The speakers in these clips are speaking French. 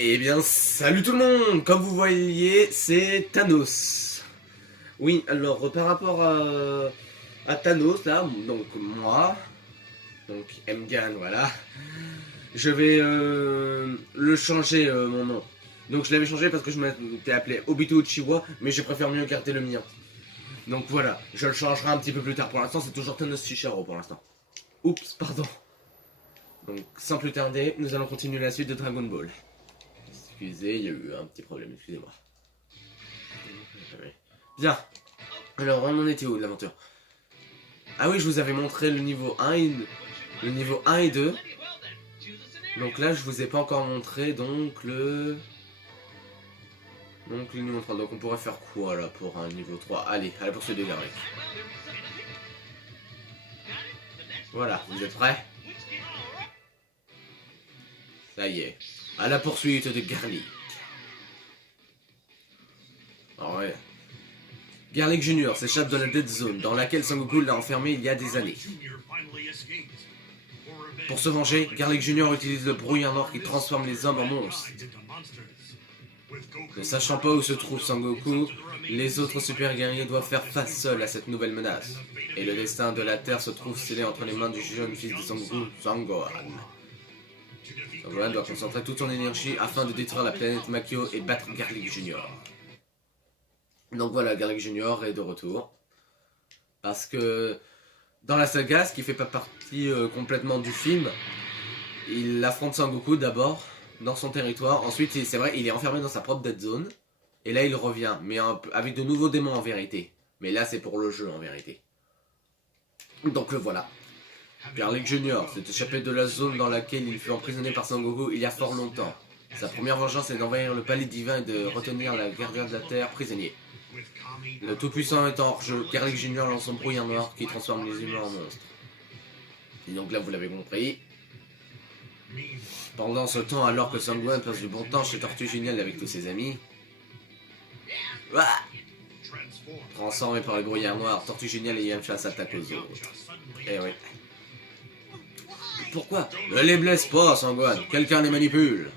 Eh bien, salut tout le monde. Comme vous voyez, c'est Thanos. Oui, alors par rapport à Thanos, là, donc moi, donc Mgan, voilà, je vais le changer mon nom. Donc je l'avais changé parce que je m'étais appelé Obito Uchiwa, mais je préfère mieux garder le mien. Donc voilà, je le changerai un petit peu plus tard. Pour l'instant, c'est toujours Thanos Shisharo pour l'instant. Oups, pardon. Donc sans plus tarder, nous allons continuer la suite de Dragon Ball. Excusez, il y a eu un petit problème, excusez-moi. Bien. Alors, on en était où de l'aventure? Ah oui, je vous avais montré le niveau 1 et, le niveau 1 et 2. Donc là, je vous ai pas encore montré donc le niveau 3. Donc on pourrait faire quoi là pour un niveau 3? Allez, à la poursuite de Garlic. Voilà, vous êtes prêts? Ça y est. À la poursuite de Garlic. Alors ouais. Garlic Junior s'échappe de la Dead Zone, dans laquelle Sangoku l'a enfermé il y a des années. Pour se venger, Garlic Junior utilise le brouillard noir qui transforme les hommes en monstres. Ne sachant pas où se trouve Sangoku, les autres super guerriers doivent faire face seuls à cette nouvelle menace. Et le destin de la Terre se trouve scellé entre les mains du jeune fils de Sangoku, Sangohan. Sangohan doit concentrer toute son énergie afin de détruire la planète Makio et battre Garlic Junior. Donc voilà, Garlic Junior est de retour. Parce que dans la saga, ce qui fait pas partie complètement du film, il affronte Sangoku d'abord dans son territoire. Ensuite, c'est vrai, il est enfermé dans sa propre dead zone. Et là, il revient, mais avec de nouveaux démons en vérité. Mais là, c'est pour le jeu en vérité. Donc voilà. Garlic Junior s'est échappé de la zone dans laquelle il fut emprisonné par Sangoku il y a fort longtemps. Sa première vengeance est d'envahir le palais divin et de retenir la gardien de la terre prisonnier. Le tout-puissant étant hors jeu, Garlic Junior lance son brouillard noir qui transforme les humains en monstres. Et donc là, vous l'avez compris. Pendant ce temps, alors que Sangohan passe du bon temps chez Tortue Géniale avec tous ses amis, transformé par le brouillard noir, Tortue Géniale et Yamcha s'attaquent aux autres. Eh oui. Pourquoi? Ne les blesse pas, Sangohan. Quelqu'un les manipule.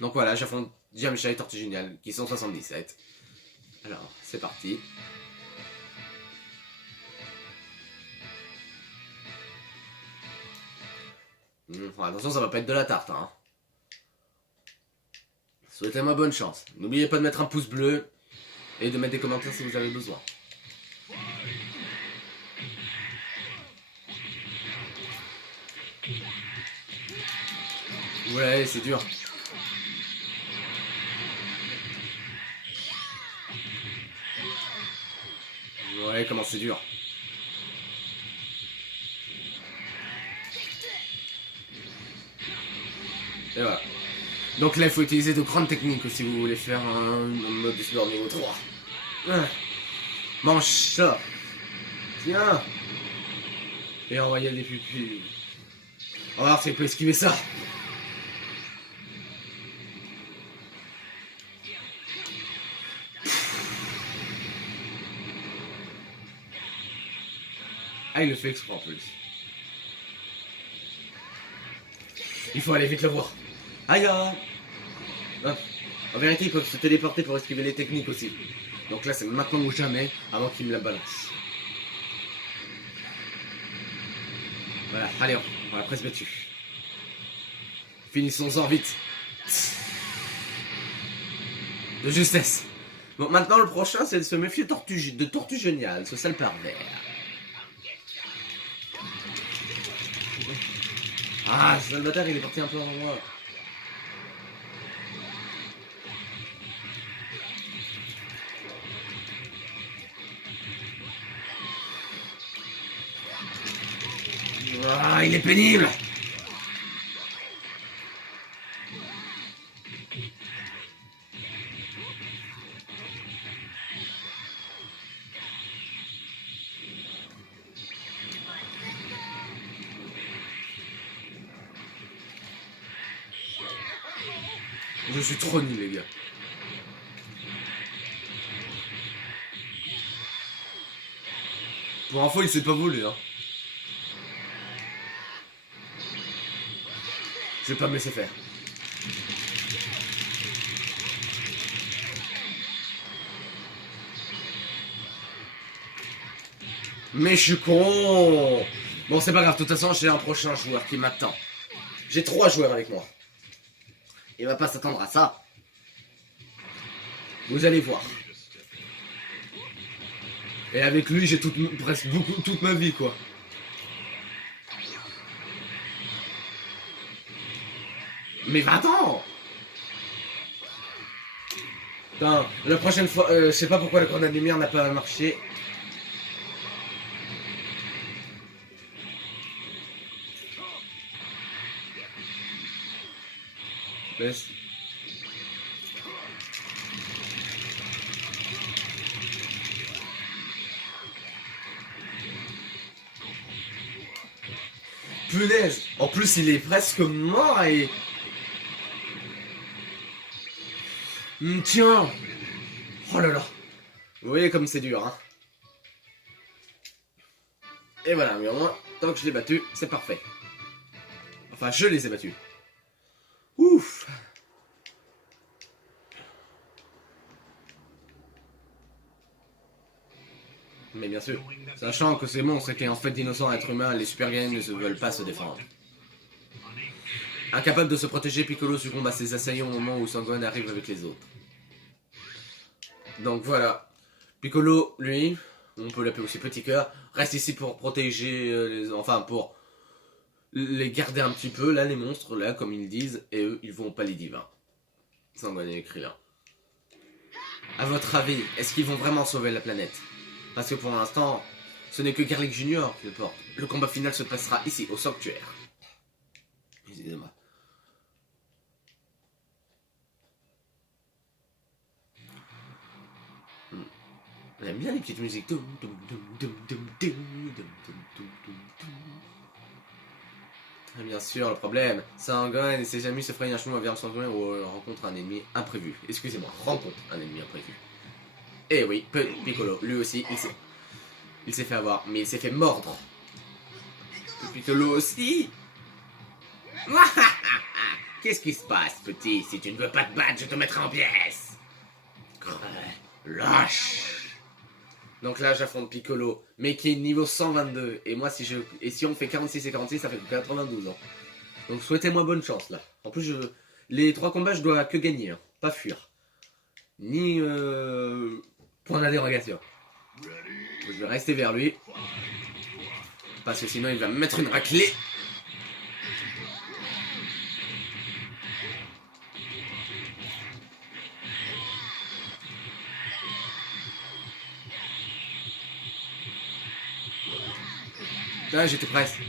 Donc voilà, j'affronte Yamcha et Tortue Géniale, qui sont 77. Alors, c'est parti. Attention, ça va pas être de la tarte, hein. Souhaitez-moi bonne chance. N'oubliez pas de mettre un pouce bleu et de mettre des commentaires si vous avez besoin. Ouais, c'est dur. Ouais, comment c'est dur. Et voilà. Donc là, il faut utiliser de grandes techniques si vous voulez faire un mode de sport niveau 3. Mange ça. Tiens. Et envoyer des pupilles. On va voir si elle peut esquiver ça. Ah, il le fait exprès en plus. Il faut aller vite le voir. Aïe. En vérité, ils peuvent se téléporter pour esquiver les techniques aussi. Donc là, c'est maintenant ou jamais, avant qu'il me la balance. Voilà, allez, on va presque dessus. Finissons-en vite. De justesse. Bon, maintenant, le prochain, c'est de se méfier de Tortue Géniale, ce sale pervers. Ah, ce sale bâtard, il est parti un peu avant moi. Ah, il est pénible. Je suis trop nul, les gars. Pour info, il s'est pas volé, hein. Je vais pas me laisser faire. Mais je suis con. Bon, c'est pas grave, de toute façon, j'ai un prochain joueur qui m'attend. J'ai 3 joueurs avec moi. Il va pas s'attendre à ça. Vous allez voir. Et avec lui, j'ai presque toute ma vie, quoi. Mais va-t'en. Putain, la prochaine fois, je sais pas pourquoi la grenade lumière n'a pas marché. Laisse. Punaise. En plus, il est presque mort et... Tiens. Oh là là. Vous voyez comme c'est dur, hein. Et voilà, mais au moins, tant que je l'ai battu, c'est parfait. Enfin, je les ai battus. Ouf. Mais bien sûr, sachant que ces monstres étaient en fait d'innocents êtres humains, les super guerriers ne veulent pas se défendre. Incapable de se protéger, Piccolo succombe à ses assaillants au moment où Sangohan arrive avec les autres. Donc voilà. Piccolo, lui, on peut l'appeler aussi Petit Cœur, reste ici pour protéger enfin pour les garder un petit peu, là, les monstres, là, comme ils disent, et eux, ils vont au palais divin. Sangohan est écrit là. A votre avis, est-ce qu'ils vont vraiment sauver la planète? Parce que pour l'instant, ce n'est que Garlic Junior qui le porte. Le combat final se passera ici, au sanctuaire. Excusez-moi. On aime bien les petites musiques. Et bien sûr, le problème, Sangohan et ses amis se frayent un chemin vers le sanctuaire où on rencontre un ennemi imprévu. Excusez-moi, rencontre un ennemi imprévu. Et oui, Piccolo, lui aussi, il s'est fait avoir, mais il s'est fait mordre. Piccolo aussi. Qu'est-ce qui se passe, petit? Si tu ne veux pas te battre, je te mettrai en pièces. Lâche. Donc là, j'affronte Piccolo, mais qui est niveau 122. Et moi, si on fait 46 et 46, ça fait 92 ans. Donc souhaitez-moi bonne chance, là. En plus, les 3 combats, je dois que gagner, hein, pas fuir. Ni point d'interrogation. Je vais rester vers lui. Parce que sinon, il va me mettre une raclée. Ah, j'étais presque.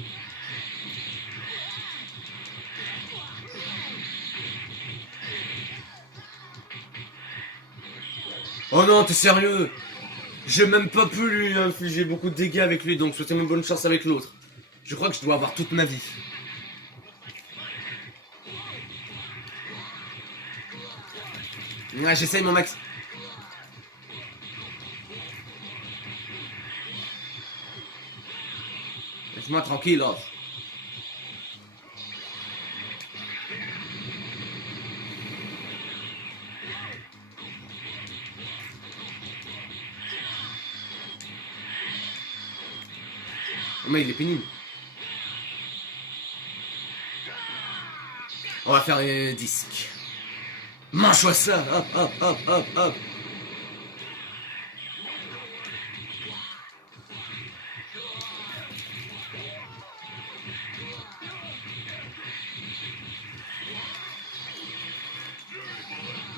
Oh non, t'es sérieux? J'ai même pas pu lui infliger beaucoup de dégâts avec lui, donc souhaitez-moi bonne chance avec l'autre. Je crois que je dois avoir toute ma vie. Ouais, j'essaye mon max. Laisse-moi tranquille, oh. Oh, mais il est pénible. On va faire un disque. Mange-toi ça, hop, hop, hop, hop, hop.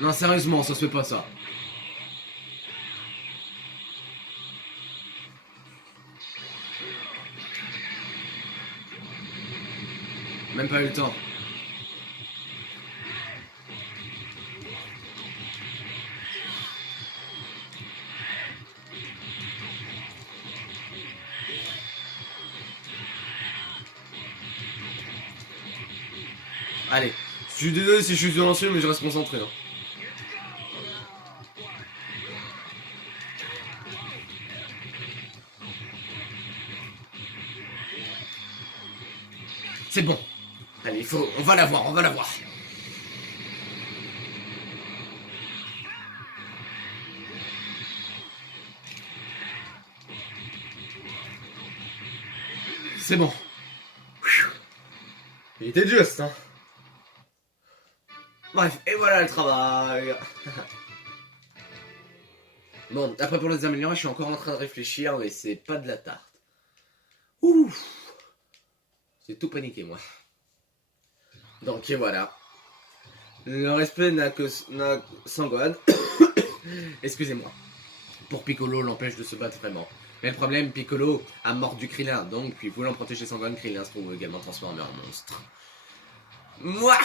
Non, sérieusement, ça se fait pas ça. Même pas eu le temps. Allez, je suis désolé si je suis silencieux, mais je reste concentré. Hein. C'est bon. Allez, on va la voir, on va la voir. C'est bon. Il était juste, hein. Bref, et voilà le travail. Bon, après pour les améliorer, je suis encore en train de réfléchir, mais c'est pas de la tarte. Ouf. J'ai tout paniqué, moi. Donc, et voilà. Le respect n'a que Sangohan. Excusez-moi. Pour Piccolo l'empêche de se battre vraiment. Mais le problème, Piccolo a mordu Krillin, donc puis voulant protéger Sangohan, Krillin se trouve également transformé en monstre. Moi,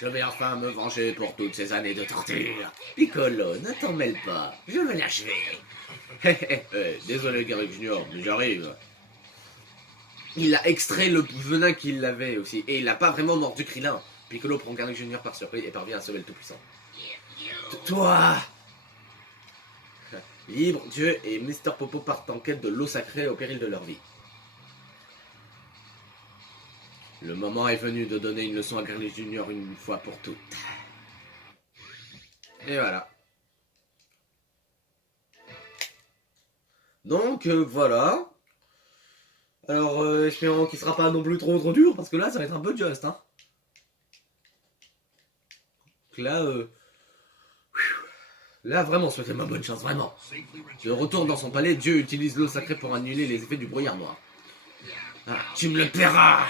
je vais enfin me venger pour toutes ces années de torture. Piccolo, ne t'en mêle pas, je vais l'achever. Désolé Garlic Junior, mais j'arrive. Il a extrait le venin qu'il avait aussi, et il n'a pas vraiment mordu Krillin. Piccolo prend Garlic Junior par surprise et parvient à sauver le Tout-Puissant. Toi, Libre, Dieu et Mr. Popo partent en quête de l'eau sacrée au péril de leur vie. Le moment est venu de donner une leçon à Garlic Junior une fois pour toutes. Et voilà. Donc voilà. Alors espérons qu'il sera pas non plus trop dur, parce que là ça va être un peu juste, hein. Donc là vraiment souhaitez-moi bonne chance, vraiment. De retour dans son palais, Dieu utilise l'eau sacrée pour annuler les effets du brouillard noir. Ah, tu me le paieras.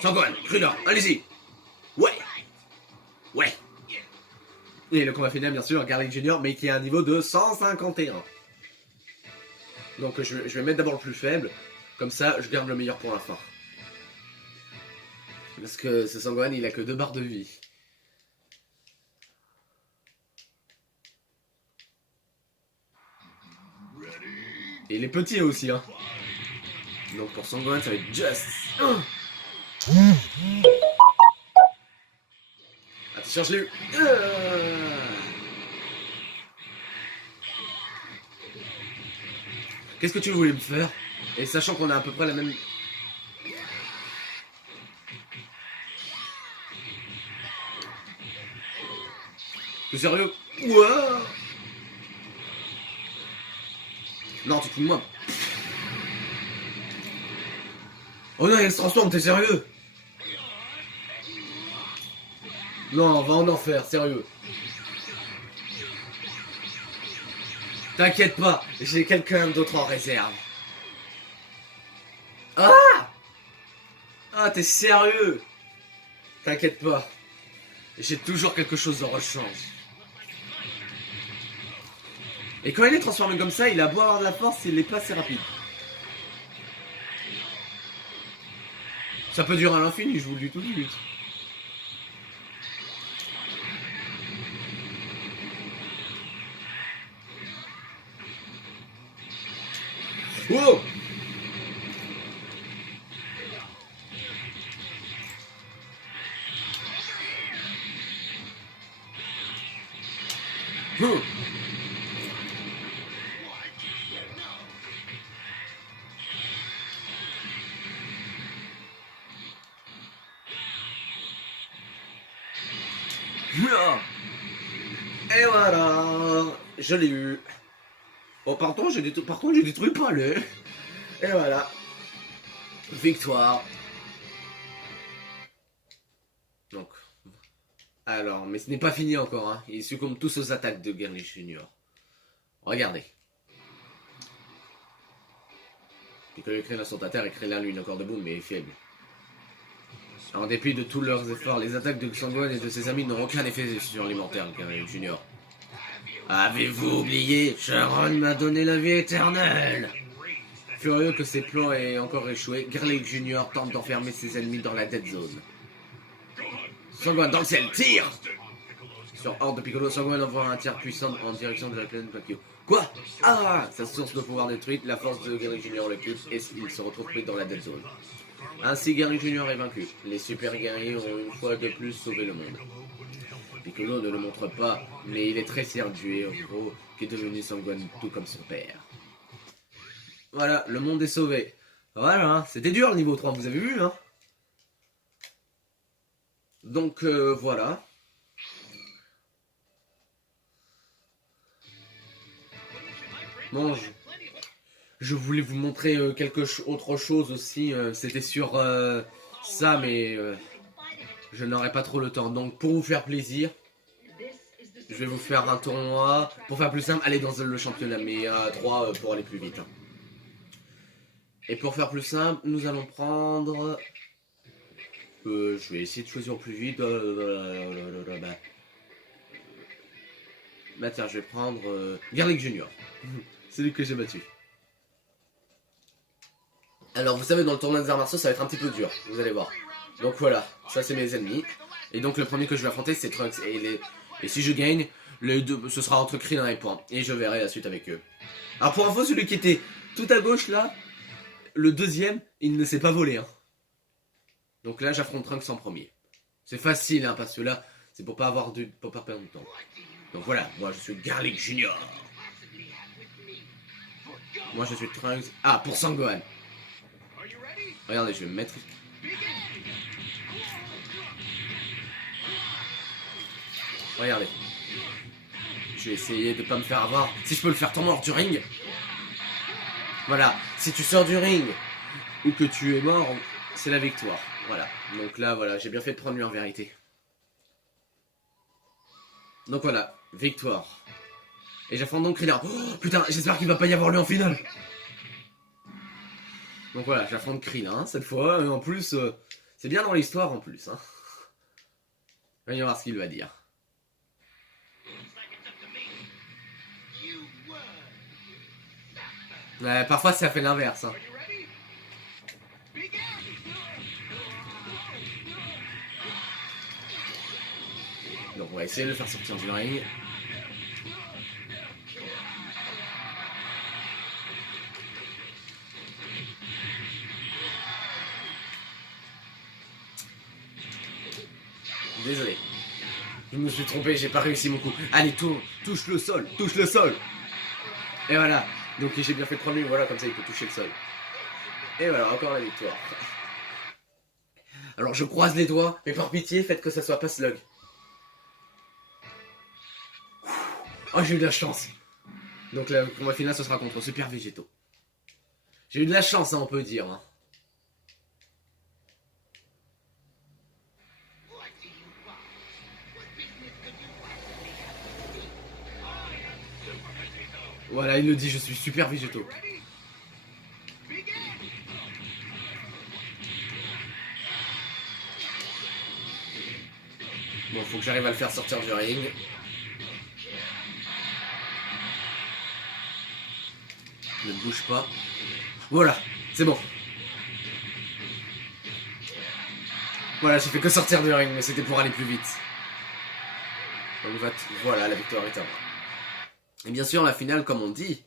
Sangohan, Krillin, allez-y. Ouais. Et le combat final, bien sûr, Garlic Junior, mais qui est à un niveau de 151. Donc je vais mettre d'abord le plus faible, comme ça je garde le meilleur pour la fin. Parce que ce Sangohan, il a que 2 barres de vie. Et il est petit aussi, hein. Donc pour Sangohan, ça va être just. Attention, je l'ai eu. Qu'est-ce que tu voulais me faire? Et sachant qu'on a à peu près la même... T'es sérieux? Ouah. Non, tu te fous de moi. Oh non, il se transforme, t'es sérieux? Non, on va en enfer, sérieux. T'inquiète pas, j'ai quelqu'un d'autre en réserve. Ah! Ah, t'es sérieux? T'inquiète pas. J'ai toujours quelque chose de rechange. Et quand il est transformé comme ça, il a beau avoir de la force, il n'est pas assez rapide. Ça peut durer à l'infini, je vous le dis tout de suite. Wow! Et voilà, je l'ai eu. Bon, par contre, j'ai détruit le palais. Et voilà. Victoire. Donc. Alors, mais ce n'est pas fini encore, hein. Ils succombent tous aux attaques de Garlic Junior. Regardez. Piccolo et Krillin sont à terre et Krillin, lui, est encore debout, mais est faible. En dépit de tous leurs efforts, les attaques de Sangohan et de ses amis n'ont aucun effet sur les mortels, Garlic Junior. Avez-vous oublié? Sharon m'a donné la vie éternelle. Furieux que ses plans aient encore échoué, Garlic Junior tente d'enfermer ses ennemis dans la dead zone. Sangohan dans le ciel, tire! Sur ordre de Piccolo, Sangohan envoie un tir puissant en direction de la plaine Pakio. Quoi? Ah! Sa source de pouvoir détruite, la force de Garlic Junior le quitte et il se retrouve pris dans la dead zone. Ainsi, Garlic Junior est vaincu. Les super guerriers ont une fois de plus sauvé le monde. Piccolo ne le montre pas, mais il est très fier du héros qui est devenu Sangohan tout comme son père. Voilà, le monde est sauvé. Voilà, c'était dur le niveau 3, vous avez vu, hein? Donc, voilà. Bon, je voulais vous montrer autre chose aussi. C'était sur ça, mais je n'aurai pas trop le temps. Donc pour vous faire plaisir, je vais vous faire un tournoi. Pour faire plus simple, aller dans le championnat, mais à 3 pour aller plus vite. Hein. Et pour faire plus simple, nous allons prendre... je vais essayer de choisir au plus vite. Bah tiens, je vais prendre Garlic Junior. C'est lui que j'ai battu. Alors vous savez, dans le tournoi des arts martiaux, ça va être un petit peu dur, vous allez voir. Donc voilà, ça c'est mes ennemis. Et donc le premier que je vais affronter, c'est Trunks. Et si je gagne, les deux, ce sera entre Krillin et Point. Et je verrai la suite avec eux. Alors pour info, celui qui était tout à gauche là, le deuxième, il ne s'est pas volé. Hein. Donc là, j'affronte Trunks en premier. C'est facile, hein, parce que là, c'est pour pas perdre du temps. Donc voilà, moi je suis Garlic Junior. Moi je suis Trunks. Ah, pour Sangohan. Regardez, je vais me mettre... Regardez. Je vais essayer de pas me faire avoir. Si je peux le faire tomber hors du ring. Voilà. Si tu sors du ring ou que tu es mort, c'est la victoire. Voilà. Donc là, voilà, j'ai bien fait de prendre lui en vérité. Donc voilà, victoire. Et j'affronte donc Krillin. Oh putain, j'espère qu'il va pas y avoir lui en finale. Donc voilà, j'affronte Krillin cette fois. Et en plus, c'est bien dans l'histoire en plus. Hein. Voyons voir ce qu'il va dire. Ouais, parfois ça fait l'inverse. Hein. Donc on va essayer de le faire sortir du ring. Désolé. Je me suis trompé, j'ai pas réussi mon coup. Allez, touche le sol, touche le sol. Et voilà. Donc j'ai bien fait de prendre lui, voilà, comme ça il peut toucher le sol. Et voilà, encore la victoire. Alors je croise les doigts, mais par pitié, faites que ça soit pas slug. Oh, j'ai eu de la chance. Donc le combat final, ce sera contre Super Végétaux. J'ai eu de la chance, hein, on peut dire. Hein. Voilà, il le dit, je suis Super Végétaux. Bon, faut que j'arrive à le faire sortir du ring. Ne bouge pas. Voilà, c'est bon. Voilà, j'ai fait que sortir du ring, mais c'était pour aller plus vite. Donc voilà, la victoire est à moi. Et bien sûr, la finale, comme on dit,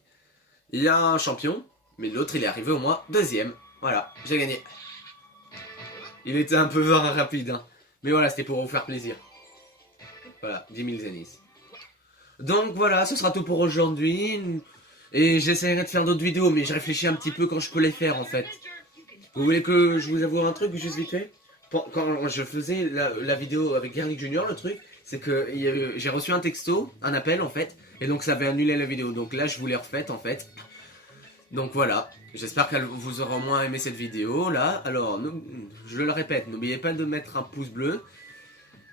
il y a un champion, mais l'autre, il est arrivé au moins deuxième. Voilà, j'ai gagné. Il était un peu rapide, hein. Mais voilà, c'était pour vous faire plaisir. Voilà, 10 000 zeniths. Donc voilà, ce sera tout pour aujourd'hui. Et j'essaierai de faire d'autres vidéos, mais je réfléchis un petit peu quand je peux les faire, en fait. Vous voulez que je vous avoue un truc, juste vite fait? Quand je faisais la vidéo avec Garlic Junior, le truc, c'est que j'ai reçu un texto, un appel, en fait. Et donc ça avait annulé la vidéo. Donc là, je vous l'ai refaite, en fait. Donc voilà, j'espère qu'elle vous aura au moins aimé cette vidéo là. Alors, je le répète, n'oubliez pas de mettre un pouce bleu.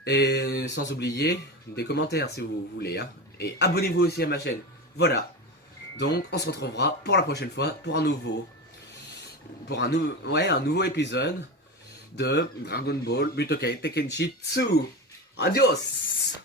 Et sans oublier des commentaires si vous voulez. Hein. Et abonnez-vous aussi à ma chaîne. Voilà. Donc on se retrouvera pour la prochaine fois pour un nouveau épisode de Dragon Ball Butokai Tenkaichi 2. Adios.